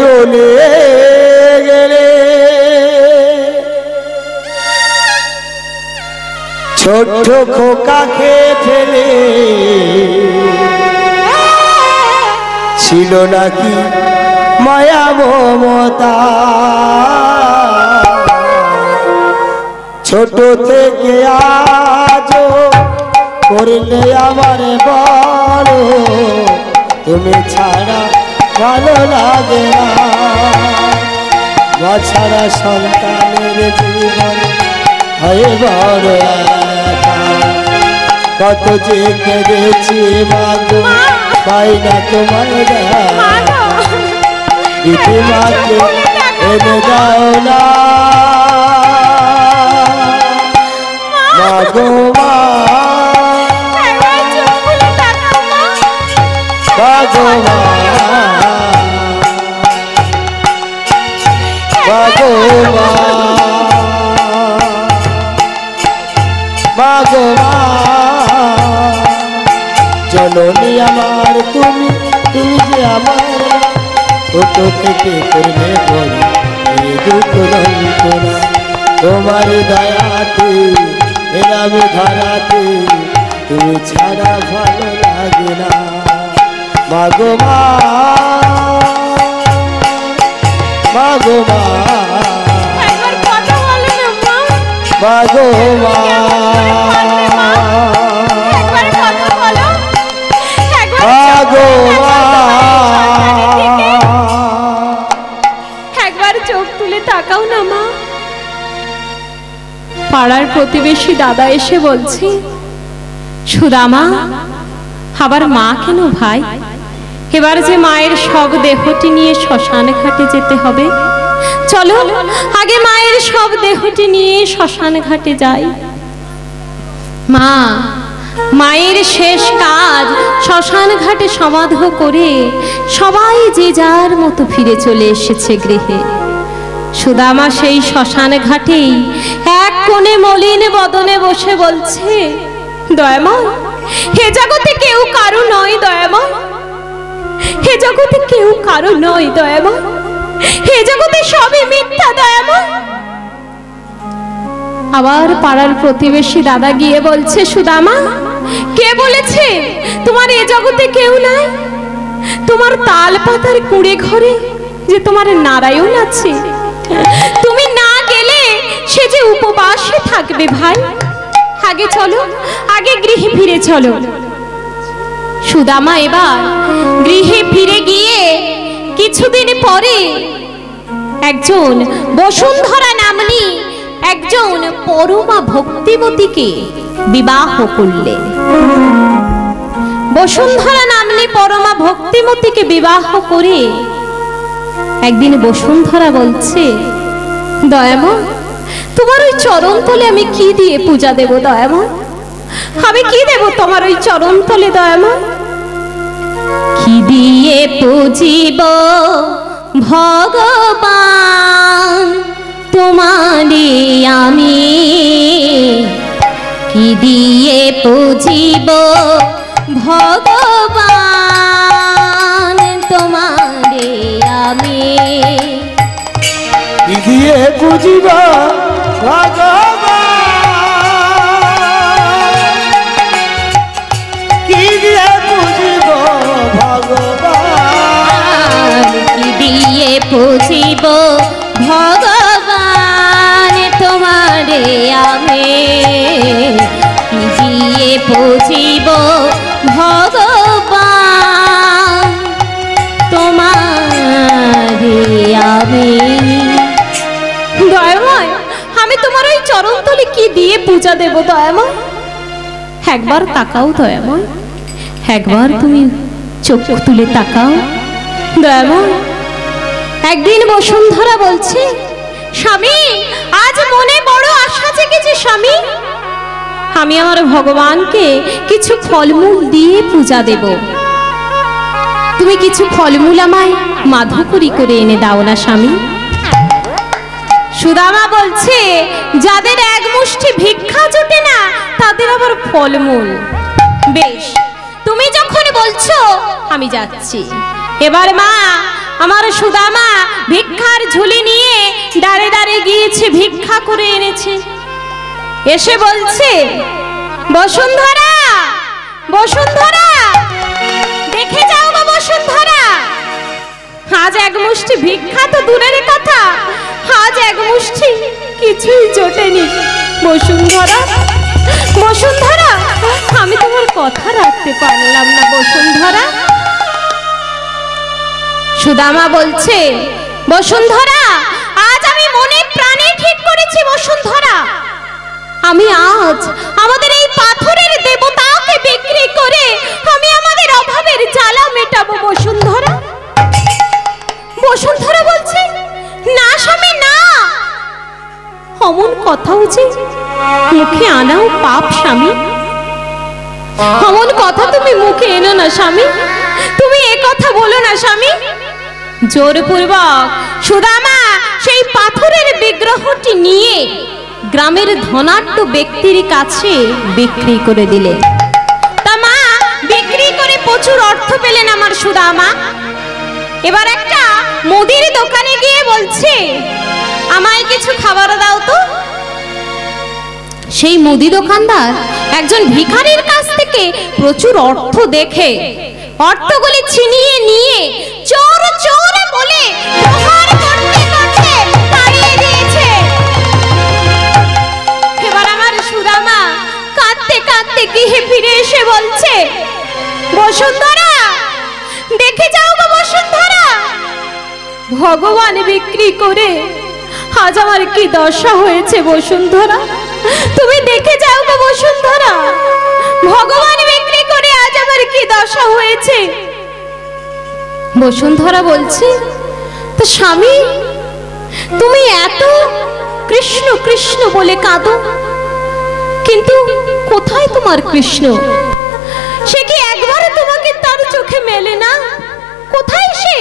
চলে গেলে ছোট্ট খোকাকে ফেলে ছিল নাকি মায়া মমতা ছোট থেকে আজও করলে আমার বড় তুমি ছাড়া ভালো লাগে না মা ছাড়া সন্তানের জীবন হয় বড় একা কত যে কেঁদেছি মাগো পাই না তোমার রীতিমাকে এনে দাও না মাগো মা মাগো মা মাগো মা মাগো মা জননী আমার তুমি যে আমার ছোট থেকে করবে বল এই দুঃখ যন্ত্রণা তোমার দয়াতে এরামে ধরাতে তুমি ছাড়া ভালো লাগে না মাগো মা মাগো মা মাগো মা মাগো মা একবার চোখ তুলে তাকাও না মা পাড়ার প্রতিবেশী দাদা এসে বলছে সুদামা আবার মা কেন ভাই এবার যে মায়ের সব দেহটি নিয়ে শ্মশান ঘাটে যেতে হবে চলো আগে মায়ের সব দেহটি নিয়ে শ্মশান ঘাটে যাই মা মায়ের শেষ কাজ শ্মশান ঘাটে সমাধ করে সবাই যে যার মতো ফিরে চলে এসেছে গৃহে সুদামা সেই শ্মশান ঘাটেই এক কোণে মলিন বদনে বসে বলছে দয়াময় হে জগতে কেউ কারো নয় দয়াময় হে জগতে কেউ কারো নয় দয়াময় হে জগতে সবই মিথ্যা দয়াময় আবার পাড়ার প্রতিবেশী দাদা গিয়ে বলছে সুদামা কে বলেছে তোমার এ জগতে কেউ নাই তোমার তাল পাতার কুড়ে ঘরে যে তোমার নারায়ণ আছে তুমি না গেলে সে যে উপবাসে থাকবে ভাই আগে চলো আগে গৃহে ফিরে চলো সুদামা এবার গৃহে ফিরে গিয়ে কিছুদিন পরে একজন বসুন্ধরা নামনি একজন পরমা ভক্তিমতীকে বিবাহ করলেন বসুন্ধরা নামনি পরমা ভক্তিমতীকে বিবাহ করে একদিন বসুন্ধরা বলছে দয়াময় তোমার ওই চরণ তলে আমি কি দিয়ে পূজা দেব দয়াময় আমি কি দেব তোমার ওই চরণ তলে দয়াময় কি দিয়ে পূজিব ভগবান তোমারে আমি কি দিয়ে পূজিব ভগবান তোমারে আমি কি দিয়ে পূজিব ভগবান কি দিয়ে পূজিব ভগবান কি দিয়ে পূজিব ভগবান তোমারে আমি কি দিয়ে পূজিব ভগবান তোমারে আমি দয়াময় আমি তোমার ওই চরণতলে কি দিয়ে পূজা দেব দয়াময় একবার তাকাও দয়াময় একবার তুমি চোখ তুলে তাকাও দয়াময় একদিন বসুন্ধরা বলছে স্বামী আজ মনে বড় আশা জেগেছে স্বামী আমি আমার ভগবানকে কিছু ফলমূল দিয়ে পূজা দেব তুমি কিছু ফলমূল আমায় মাধুকরী করে এনে দাও না স্বামী সুদামা বলছে যাদের এক মুষ্টি ভিক্ষা জোটে না তাদের আবার ফলমূল বেশ তুমি যখন বলছো আমি যাচ্ছি এবার মা আমার সুদামা ভিক্ষার ঝুলি নিয়ে দাঁড়ে দাঁড়ে গিয়েছে, ভিক্ষা করে এনেছে। এসে বলছে, বসুন্ধরা, বসুন্ধরা, দেখে যাও গো বসুন্ধরা, আজ এক মুষ্টি ভিক্ষা তো দূরের কথা, আজ এক মুষ্টি কিছুই জোটেনি। বসুন্ধরা, বসুন্ধরা, আমি তোমার কথা রাখতে পারলাম না বসুন্ধরা। সুদামা বলছে, বসুন্ধরা, আজ আমি মনে প্রাণে ঠিক করেছি বসুন্ধরা, আমি আজ আমাদের এই পাথরের দেবতাকে বিক্রি করে আমি আমাদের অভাবের জ্বালা মেটাবো বসুন্ধরা। বসুন্ধরা বলছে, না স্বামী না, অমন কথাও যে মুখে আনাও পাপ স্বামী, অমন কথা তুমি মুখে এনো না স্বামী, তুমি এ কথা বলো না স্বামী। জোরপূর্বক সুদামা সেই পাথরের বিগ্রহটি নিয়ে গ্রামের ধনাঢ্য ব্যক্তির কাছে বিক্রি করে দিলেন। তা মা বিক্রি করে প্রচুর অর্থ পেলেন আমার সুদামা। এবার একটা মুদির দোকানে গিয়ে বলছে, আমায় কিছু খাবার দাও তো। সেই মুদি দোকানদার একজন ভিখারির কাছ থেকে প্রচুর অর্থ দেখে অর্থগুলি ছিনিয়ে নিয়ে চোর চোর বলে প্রহার করতে করতে তাড়িয়ে দিয়েছে। এবার আমার সুদামা কাঁদতে কাঁদতে গৃহে ফিরে এসে বলছে, বসুন্ধরা, দেখে যাও গো বসুন্ধরা, ভগবান বিক্রি করে আজ আমার কি দশা হয়েছে বসুন্ধরা, তুমি দেখে যাও গো বসুন্ধরা, ভগবান বিক্রি করে আজ আমার কি দশা হয়েছে। বসুন্ধরা বলছে, তো স্বামী তুমি এত কৃষ্ণ কৃষ্ণ বলে কাঁদো, কিন্তু কোথায় তোমার কৃষ্ণ? সে কি একবার তোমাকে তার চোখে মেলে না? কোথায় সে?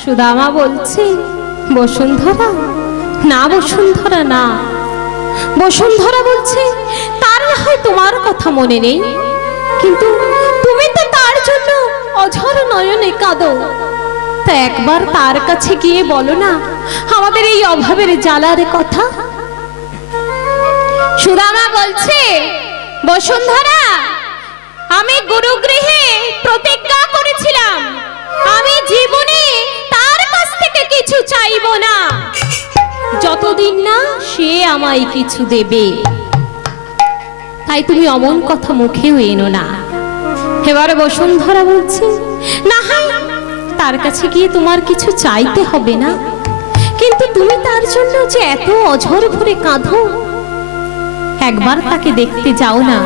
সুদামা বলছে, বসুন্ধরা না, বসুন্ধরা না। বসুন্ধরা বলছে, তার না হয় তোমার কথা মনে নেই, কিন্তু তুমি তো তার জন্য অঝর নয়নে কাঁদো, তা একবার তার কাছে গিয়ে বলো না আমাদের এই অভাবের জ্বালার কথা। সুদামা বলছে, বসুন্ধরা, আমি গুরুগৃহে প্রতিজ্ঞা করেছিলাম আমি জীবনে তার কাছ থেকে কিছু চাইব না যতদিন না সে আমায় কিছু দেবে, তাই তুমি অমন কথা মুখেও এনো না। এবারে বসুন্ধরা বলছে, না হয় তার কাছে গিয়ে তোমার কিছু চাইতে হবে না, কিন্তু তুমি তার জন্য যে এত অঝর ভরে কাঁদো, একবার তাকে দেখতে যাও না,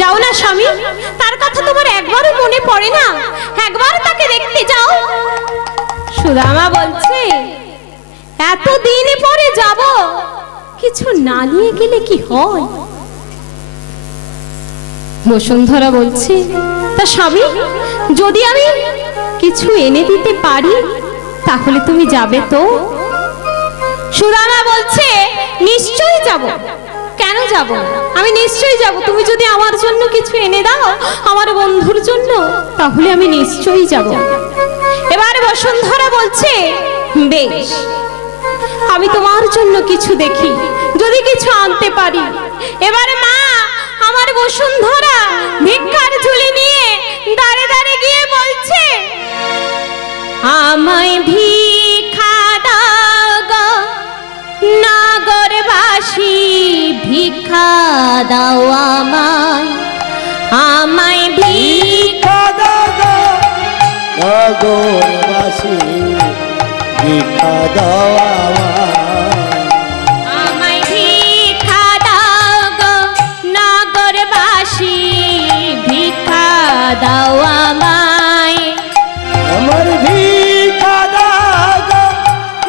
যাও না স্বামী, তার কথা তোমার একবারও মনে পড়ে না, একবার তাকে দেখতে যাও। সুদামা বলছে, এত দিন পরে যাব, কিছু না নিয়ে গেলে কি হয়? বসুন্ধরা বলছে, তা স্বামী যদি আমি কিছু এনে দিতে পারি তাহলে তুমি যাবে তো? সুদামা বলছে, নিশ্চয়ই যাব, কেন যাব? আমি নিশ্চয়ই যাব, তুমি যদি আমার জন্য কিছু এনে দাও আমার বন্ধুর জন্য, তাহলে আমি নিশ্চয়ই যাব। এবার বসুন্ধরা বলছে, বেশ, আমি তোমার জন্য কিছু দেখি, যদি কিছু আনতে পারি। এবারে মা আমার বসুন্ধরা ভিক্ষার ঝুলি নিয়ে দাঁড়ে দাঁড়ে গিয়ে বলছে, আমায় ভিক্ষা দাও গো নগরবাসী, ভিক্ষা দাও আমায়, আমায় ভিক্ষা দাও গো নগরবাসী, ভিক্ষা দাও আমায়, ভিক্ষা দাও গো নগরবাসী, ভিক্ষা দাও আমায়, আমার ভিক্ষা দাও গো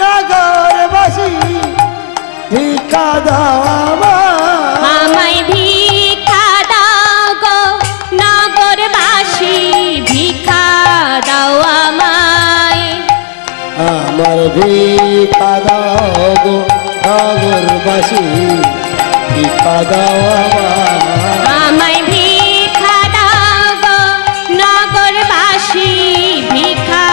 নগরবাসী, ভিক্ষা দাও আমায়, ভিক্ষা দাও গো নগরবাসী, ভিক্ষা দাও আমায়, আমার ভিক্ষা দাও গো নগরবাসী, ভিক্ষা দাও আমায়, ভিক্ষা দাও গো নগরবাসী, ভিক্ষা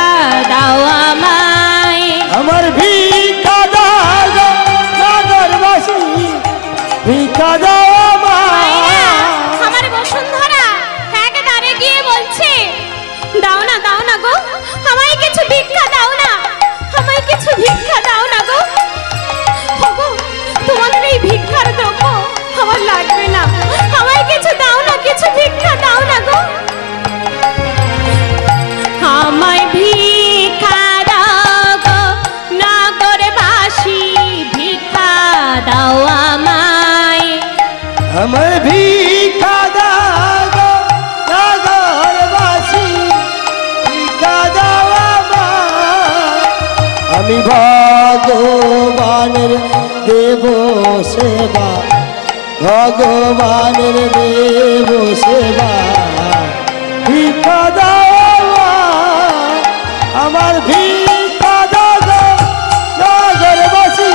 আমি ভগবানের দেব সেবা, ভগবানের দেব সেবা। ভিক্ষা দাও আমার ভিক্ষা দাও গো নগরবাসী,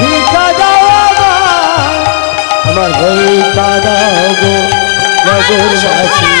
ভিক্ষা দাও আমার ভিক্ষা দাও গো নগরবাসী।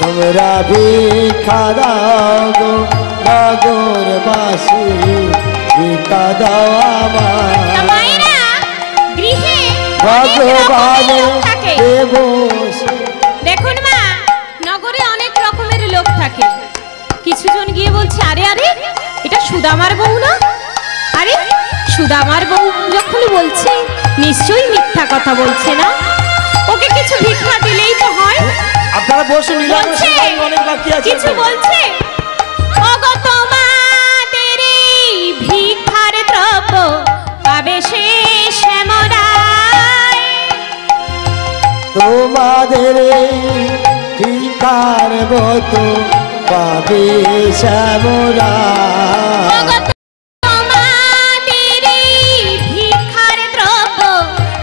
তোমরা ভিক্ষা দাও গো নগরবাসী, ভিক্ষা দাও আমায় ভগবানের দেব। দেখুন মা, নগরে অনেক রকমের লোক থাকে। কিছুজন গিয়ে বলছে আরে আরে এটা সুদামার বউ না? আরে সুদামার বউ যখন বলছে নিশ্চয়ই মিথ্যা কথা বলছে না, ওকে কিছু ভিক্ষা দিলেই তো হয়। আপনারা বসুন, অনেক বাকি আছে। কিছু বলছে ওগো তোমাদের এই ভিক্ষার দ্রব্য পাবে শেষ মোরায়, তোমাদের এই ভিক্ষার মতো পাবে শ্যামরায়। তোমাদের এই ভিক্ষার দ্রব্য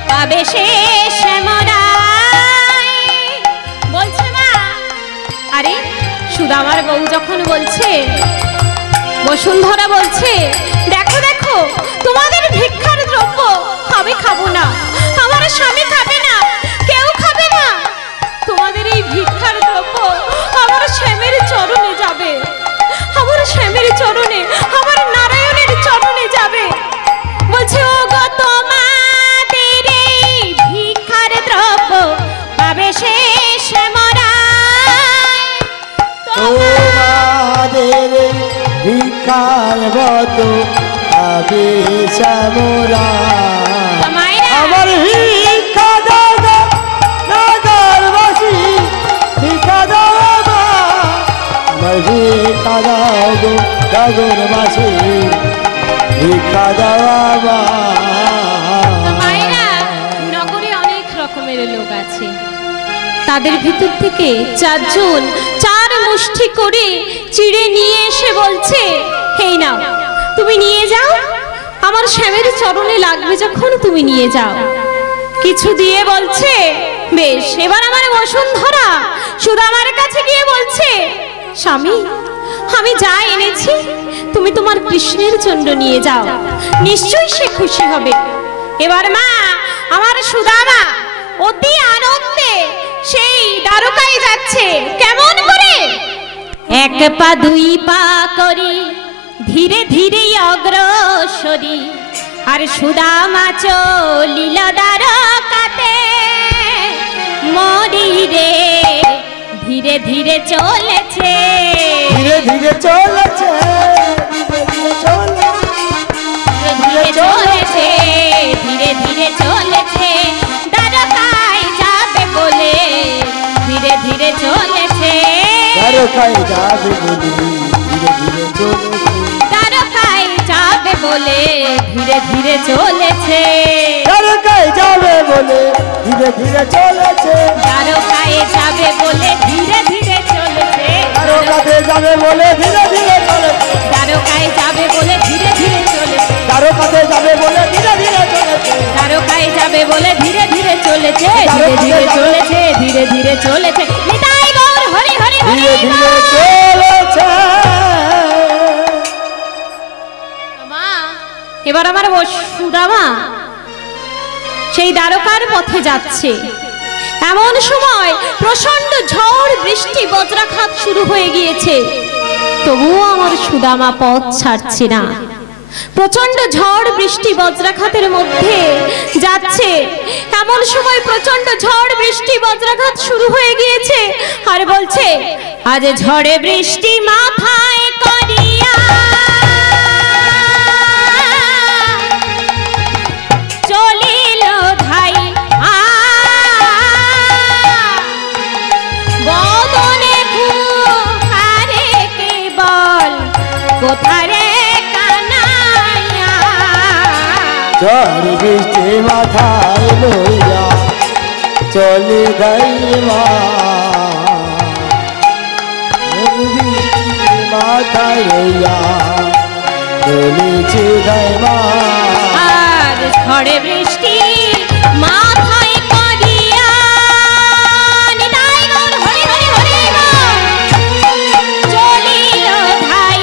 পাবে শেষ মোরায়। বলছে মা, আরে সুদামার বউ যখন বলছে, বসুন্ধরা বলছে দেখো দেখো তোমাদের ভিক্ষার দ্রব্য আমি খাবো না, আমার স্বামী খাবে না, কেউ খাবে না, তোমাদের এই ভিক্ষার দ্রব্য আমার স্বামীর চরণে যাবে, আমার স্বামীর চরণে, আমার নারায়ণের চরণে যাবে। বলছে ও গো তোমাদের এই ভিক্ষার দ্রব্য পাবে শেষ মোরায়, তোমাদের ভিক্ষার মতো পাবে শ্যামরায়। আমার ভিক্ষা দাও গো নগরবাসী, ভিক্ষা দাও আমার ভিক্ষা দাও গো নগরবাসী, ভিক্ষা দাও। নগরে অনেক রকমের লোক আছে, তাদের ভিতর থেকে চারজন চার মুষ্টি করে চিড়ে নিয়ে এসে বলছে হেই নাও তুমি নিয়ে যাও, আমার স্বামীর চরণে লাগবে যখন তুমি নিয়ে যাও। কিছু দিয়ে বলছে বেশ। এবার আমার বসুন্ধরা সুদামার কাছে গিয়ে বলছে স্বামী আমি যা এনেছি তুমি তোমার কৃষ্ণের জন্য নিয়ে যাও, নিশ্চয়ই সে খুশি হবে। এবার মা আমার সুদামা অতি আনন্দে সেই দ্বারকায় যাচ্ছে। কেমন করে? এক পা দুই পা করি ধীরে ধীরে অগ্রসরী, আর সুদামা চলিল দ্বারকাতে মরি রে, ধীরে ধীরে চলেছে, ধীরে ধীরে চলেছে, ধীরে চলেছে, ধীরে ধীরে চলেছে, দ্বারকায় যাবে বলে ধীরে ধীরে চলেছে, দ্বারকায় যাবে বলে ধীরে ধীরে চলেছে, দ্বারকায় যাবে বলে ধীরে ধীরে চলেছে, দ্বারকায় যাবে বলে ধীরে ধীরে চলেছে, দ্বারকায় যাবে বলে ধীরে ধীরে চলেছে, দ্বারকাতে যাবে বলে ধীরে ধীরে চলেছে, দ্বারকায় যাবে বলে ধীরে ধীরে চলেছে, দ্বারকাতে যাবে বলে ধীরে ধীরে চলেছে, দ্বারকায় যাবে বলে ধীরে ধীরে চলেছে, ধীরে ধীরে চলেছে, ধীরে ধীরে চলেছে, নিতাই গৌর হরি হরি হরি ধীরে ধীরে চলেছে। মা এবার আমার সুদামা সেই দ্বারকার পথে যাচ্ছে। এমন সময় প্রচন্ড ঝড় বৃষ্টি বজ্রাঘাত শুরু হয়ে গিয়েছে, তবুও আমার সুদামা পথ ছাড়ছে না। প্রচন্ড ঝড় বৃষ্টি বজ্রাঘাতের মধ্যে যাচ্ছে, এমন সময় প্রচন্ড ঝড় বৃষ্টি বজ্রাঘাত শুরু হয়ে গিয়েছে আর বলছে আজ ঝড়ে বৃষ্টি মাথায় করিয়া চলিল ধাই বদনে খুহারে কেবল কোথারে কানাইয়া ঝড় বৃষ্টি মাথায় লইয়া চলি গাইমা বৃষ্টি মাথায় লইয়া চলিছি গাইমা আর ঝড়ে বৃষ্টি মাথায় করিয়া নিতাই গৌর হরি হরি হরি চলিল ধাই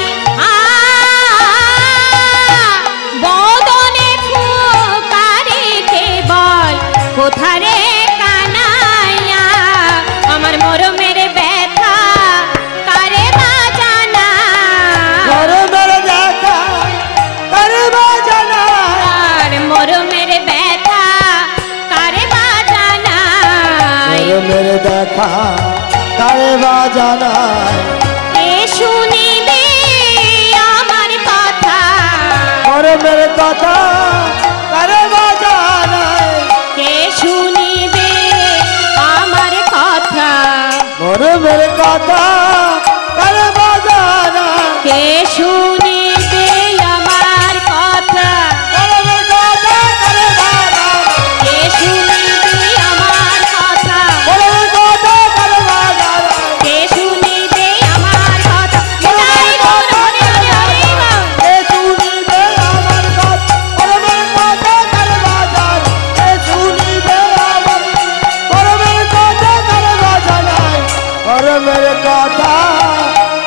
বদনে ফুকারে কেবল কোথারে কানাইয়া আমার মরমের ব্যথা কারে বাজানা মরমের দেখা কারে বাজানা আর মরমের ব্যথা কারে বাজানা মরমের দেখা কারে বাজানা এ শুনিবে আমার কথা মরমের কথা কারে বাজানা কে শুনিবে আমার কথা মরমের কথা কারে বাজানা কে শুনিবে আমার কথা মরমের কথা কারে বাজানা কে শুনিবে আমার কথা মরমের কথা কারে বাজানা কে শুনিবে আমার কথা নিতাই গৌর হরি হরি হরি বল। এ শুনিবে আমার কথা মরমের কথা কারে বাজানা এ শুনিবে আমার মরমের কথা কারে বাজানা মরমের কথা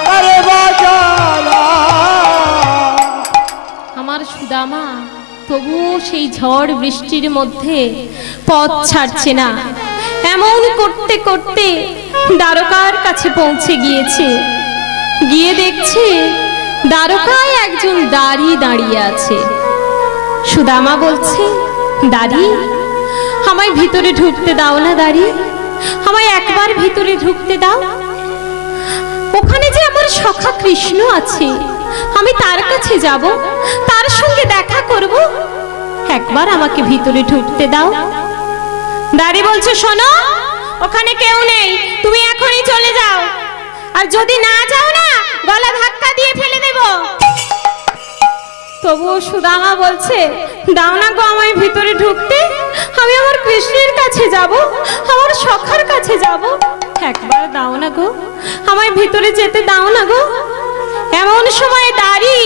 কারে বাজানা আমার সুদামা তবুও সেই ঝড় বৃষ্টির মধ্যে পথ ছাড়ছে না। এমন করতে করতে দ্বারকার কাছে পৌঁছে গিয়েছে। গিয়ে দেখছে দ্বারকায় একজন দাঁড়ি দাঁড়িয়ে আছে। সুদামা বলছে, দাঁড়ি আমায় ভিতরে ঢুকতে দাও না, দাঁড়ি আমায় একবার ভিতরে ঢুকতে দাও। ওখানে যে আমার সখা কৃষ্ণ আছে, আমি তার কাছে যাব, তার সঙ্গে দেখা করব, একবার আমাকে ভিতরে ঢুকতে দাও। দাঁড়ি বলছে, শোনো ওখানে কেউ নেই, তুমি এখনই চলে যাও, আর যদি না যাও না গলা ধাক্কা দিয়ে ফেলে দেব। তবুও সুদামা বলছে, দাও না গো আমায় ভিতরে ঢুকতে, আমি আমার কৃষ্ণের কাছে যাব, আমার সখার কাছে যাব, একবার দাও না গো, আমায় ভিতরে যেতে দাও না গো। এমন সময় দাঁড়ি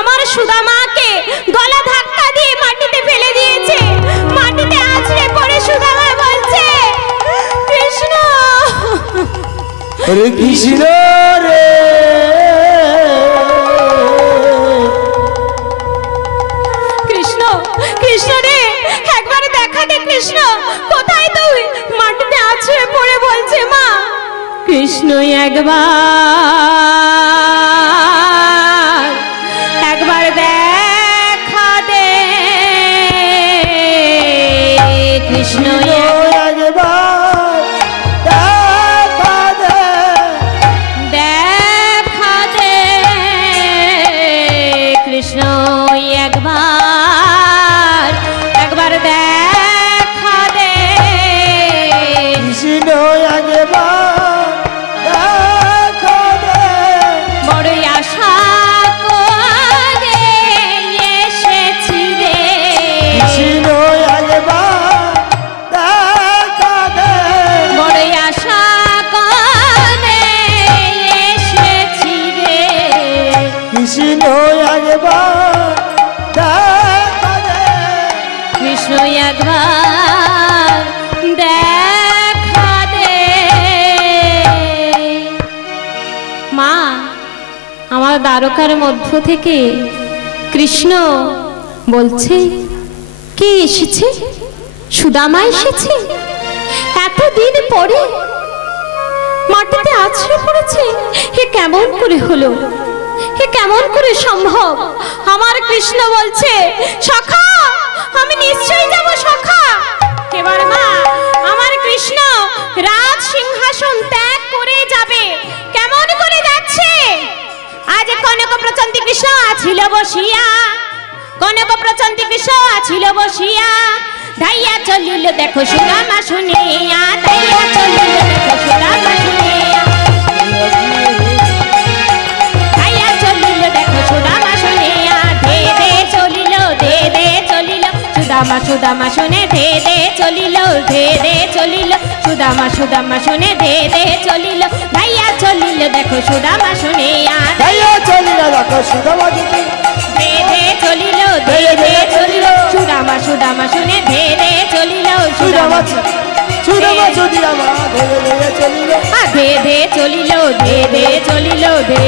আমার সুদামাকে গলা ধাক্কা দিয়ে মাটিতে ফেলে দিয়েছে। মাটিতে আছড়ে পড়ে সুদামা বলছে, কৃষ্ণ হরে কৃষ্ণ রে কৃষ্ণ, কৃষ্ণ রে একবার দেখা দে, কৃষ্ণ কোথায় তুই? মাটিতে আছড়ে পড়ে বলছে, মা কৃষ্ণ একবার দেখা দে, কৃষ্ণ দেখা দে, কৃষ্ণ একবার দেখা দে। কৃষ্ণ বড়ই আশা করে এসেছি রে, কৃষ্ণ বড়ই আশা করে এসেছি রে, কৃষ্ণ কৃষ্ণ একবার দেখা দে। মা, আমার দ্বারকার মধ্য থেকে কৃষ্ণ বলছে, কে এসেছে? সুদামা এসেছে? এতদিন পরে মাটিতে আছড়ে পড়েছে, এ কেমন করে হলো? এ কেমন করে সম্ভব? আমার কৃষ্ণ বলছে, সখা আমি নিশ্চয়ই যাব সখা। এবার মা প্রচন্ডী কৃষ্ণ আছিল বসিয়া, কনক প্রচন্ডী কৃষ্ণ আছিল বসিয়া, ধাইয়া চলিল দেখো সুদামা শুনিয়া, ধাইয়া চলিল দেখো সুদামা শুনিয়া, ধাইয়া চলিল দেখো সুদামা শুনিয়া, ধে ধে চলিল, ধে ধে চলিল, সুদামা সুদামা শুনে ধে ধে চলিল, ধে ধে চলিল, সুদামা সুদামা শুনে ধে ধে চলিল, ধাইয়া চলিল দেখো সুদামা শুনিয়া, ধাইয়া চলিল দেখো সুদামা দিদি, ধে ধে চলিল, ধে ধে চলিল, সুদামা সুদামা শুনে ধে ধে চলিল, সুদামা সুদামা সুদামা ধীরে ধীরে চলিল, ধে ধে চলিল, ধে ধে চলিল, ধে